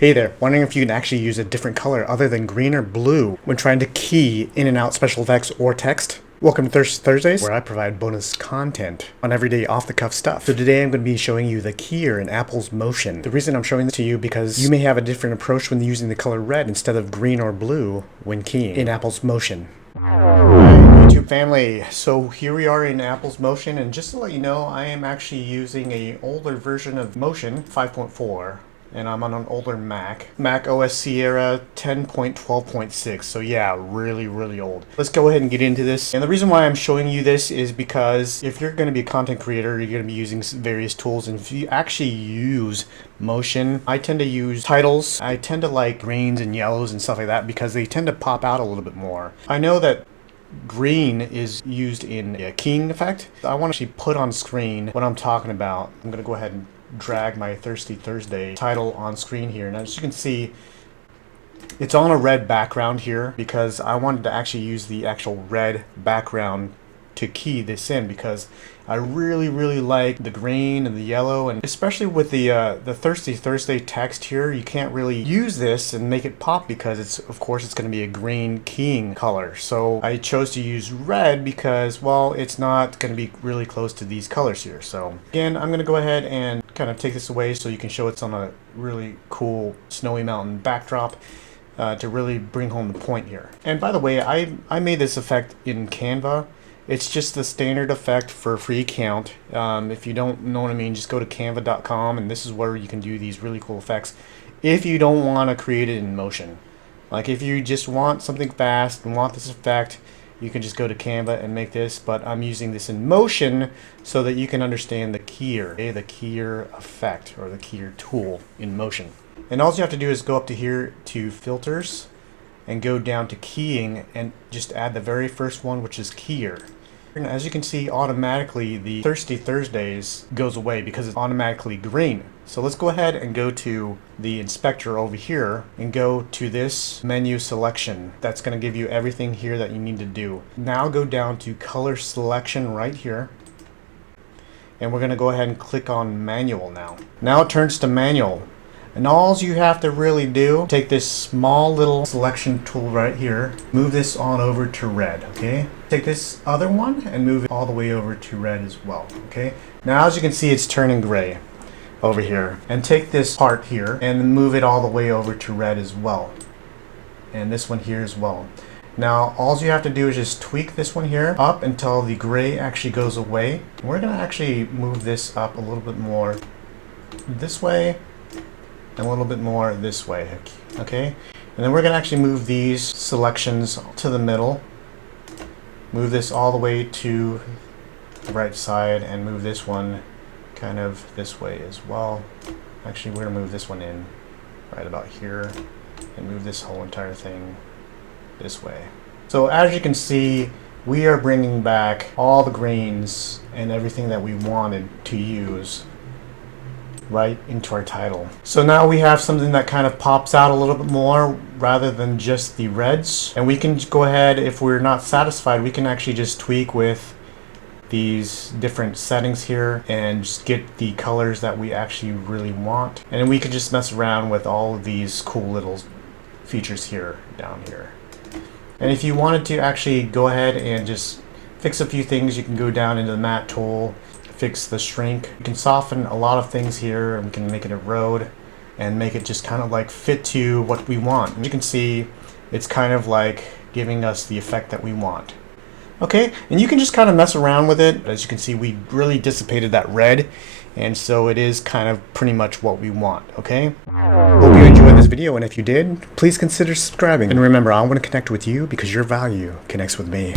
Hey there, wondering if you can actually use a different color other than green or blue when trying to key in and out special effects or text? Welcome to Thirsty Thursdays, where I provide bonus content on everyday off-the-cuff stuff. So today I'm going to be showing you the keyer in Apple's Motion. The reason I'm showing this to you because you may have a different approach when using the color red instead of green or blue when keying in Apple's Motion. YouTube family, so here we are in Apple's Motion, and just to let you know, I am actually using an older version of Motion 5.4. and I'm on an older Mac OS Sierra 10.12.6. So yeah, really old. Let's go ahead and get into this. And the reason why I'm showing you this is because if you're going to be a content creator, you're going to be using various tools, and if you actually use Motion, I tend to use titles. I tend to like greens and yellows and stuff like that because they tend to pop out a little bit more. I know that green is used in a keying effect. I want to actually put on screen what I'm talking about. I'm going to go ahead and drag my Thirsty Thursday title on screen here. Now, as you can see, it's on a red background here because I wanted to actually use the actual red background to key this in because I really like the green and the yellow, and especially with the Thirsty Thursday text here, you can't really use this and make it pop because of course it's going to be a green keying color. So I chose to use red because, well, it's not going to be really close to these colors here. So again, I'm going to go ahead and kind of take this away so you can show it's on a really cool snowy mountain backdrop to really bring home the point here. And by the way, I made this effect in Canva. It's just the standard effect for a free account. If you don't know what I mean, just go to canva.com, and this is where you can do these really cool effects if you don't want to create it in Motion. Like if you just want something fast and want this effect, you can just go to Canva and make this, but I'm using this in Motion so that you can understand the keyer, okay? The keyer effect or the keyer tool in Motion. And all you have to do is go up to here to filters and go down to keying and just add the very first one, which is keyer. And as you can see, automatically the Thirsty Thursdays goes away because it's automatically green. So let's go ahead and go to the inspector over here and go to this menu selection. That's going to give you everything here that you need to do. Now go down to color selection right here. And we're going to go ahead and click on manual now. Now it turns to manual. And all you have to really do, take this small little selection tool right here, move this on over to red, okay? Take this other one and move it all the way over to red as well, okay? Now as you can see, it's turning gray over here. And take this part here and move it all the way over to red as well. And this one here as well. Now all you have to do is just tweak this one here up until the gray actually goes away. We're gonna actually move this up a little bit more this way, and a little bit more this way, okay? And then we're going to actually move these selections to the middle, move this all the way to the right side, and move this one kind of this way as well. Actually, we're going to move this one in right about here and move this whole entire thing this way. So as you can see, we are bringing back all the greens and everything that we wanted to use right into our title. So now we have something that kind of pops out a little bit more rather than just the reds. And we can go ahead, if we're not satisfied, we can actually just tweak with these different settings here and just get the colors that we actually really want. And then we can just mess around with all of these cool little features here, down here. And if you wanted to actually go ahead and just fix a few things, you can go down into the matte tool, fix the shrink. You can soften a lot of things here, and we can make it erode and make it just kind of like fit to what we want. And you can see it's kind of like giving us the effect that we want. Okay, and you can just kind of mess around with it. As you can see, we really dissipated that red, and so it is kind of pretty much what we want, okay? Hope you enjoyed this video, and if you did, please consider subscribing. And remember, I want to connect with you because your value connects with me.